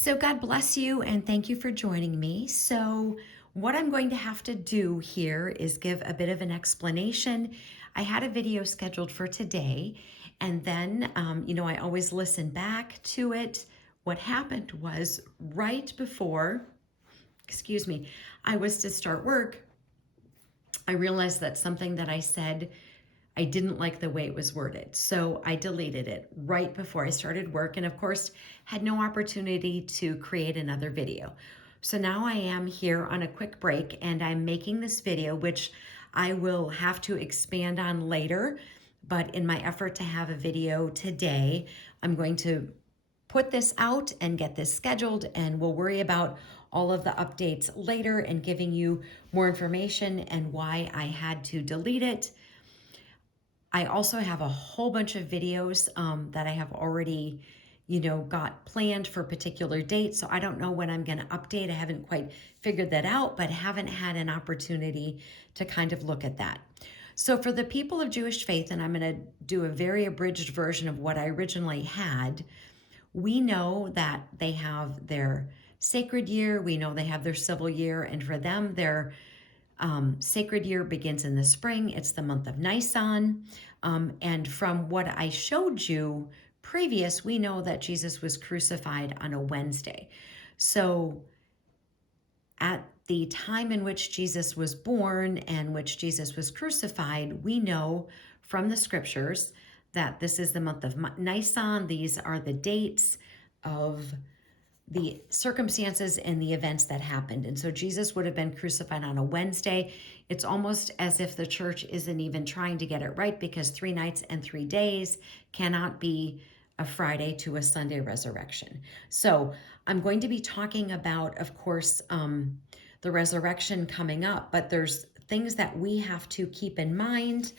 So God bless you and thank you for joining me. So what I'm going to have to do here is give a bit of an explanation. I had a video scheduled for today, and then, I always listen back to it. What happened was right before, I was to start work, I realized that something that I said, I didn't like the way it was worded. So I deleted it right before I started work, and of course had no opportunity to create another video. So now I am here on a quick break and I'm making this video, which I will have to expand on later. But in my effort to have a video today, I'm going to put this out and get this scheduled, and we'll worry about all of the updates later and giving you more information and why I had to delete it. I also have a whole bunch of videos that I have already, got planned for particular dates. So I don't know when I'm going to update. I haven't quite figured that out, but haven't had an opportunity to kind of look at that. So for the people of Jewish faith, and I'm going to do a very abridged version of what I originally had, we know that they have their sacred year. We know they have their civil year. And for them, their sacred year begins in the spring. It's the month of Nisan. And from what I showed you previous, we know that Jesus was crucified on a Wednesday. So at the time in which Jesus was born and which Jesus was crucified, we know from the scriptures that this is the month of Nisan. These are the dates of the circumstances and the events that happened. And so Jesus would have been crucified on a Wednesday. It's almost as if the church isn't even trying to get it right, because 3 nights and 3 days cannot be a Friday to a Sunday resurrection. So I'm going to be talking about, of course, the resurrection coming up, but there's things that we have to keep in mind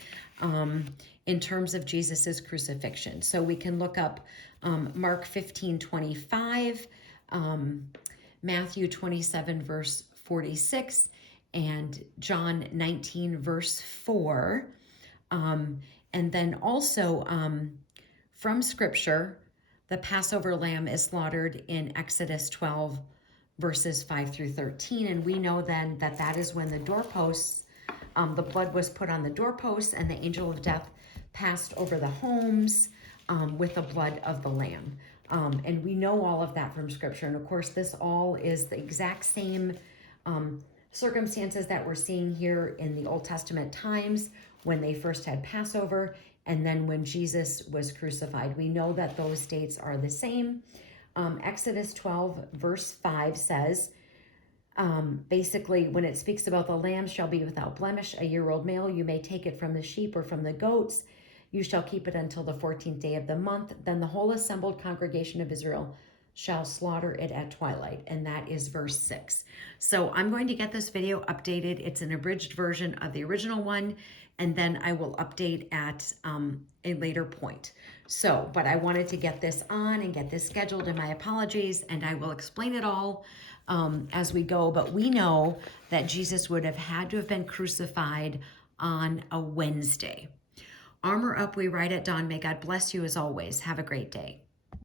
in terms of Jesus's crucifixion. So we can look up Mark 15:25, Matthew 27 verse 46, and John 19 verse 4. And then also from scripture, the Passover lamb is slaughtered in Exodus 12 verses 5 through 13. And we know then that that is when the doorposts, the blood was put on the doorposts, and the angel of death passed over the homes with the blood of the lamb. And we know all of that from scripture. And of course, this all is the exact same circumstances that we're seeing here in the Old Testament times when they first had Passover and then when Jesus was crucified. We know that those dates are the same. Exodus 12 verse 5 says, basically, when it speaks about the lamb shall be without blemish, a year-old male, you may take it from the sheep or from the goats. You shall keep it until the 14th day of the month. Then the whole assembled congregation of Israel shall slaughter it at twilight. And that is verse 6. So I'm going to get this video updated. It's an abridged version of the original one, and then I will update at a later point. So, but I wanted to get this on and get this scheduled, and my apologies, and I will explain it all as we go. But we know that Jesus would have had to have been crucified on a Wednesday. Armor up, we ride at dawn. May God bless you as always. Have a great day.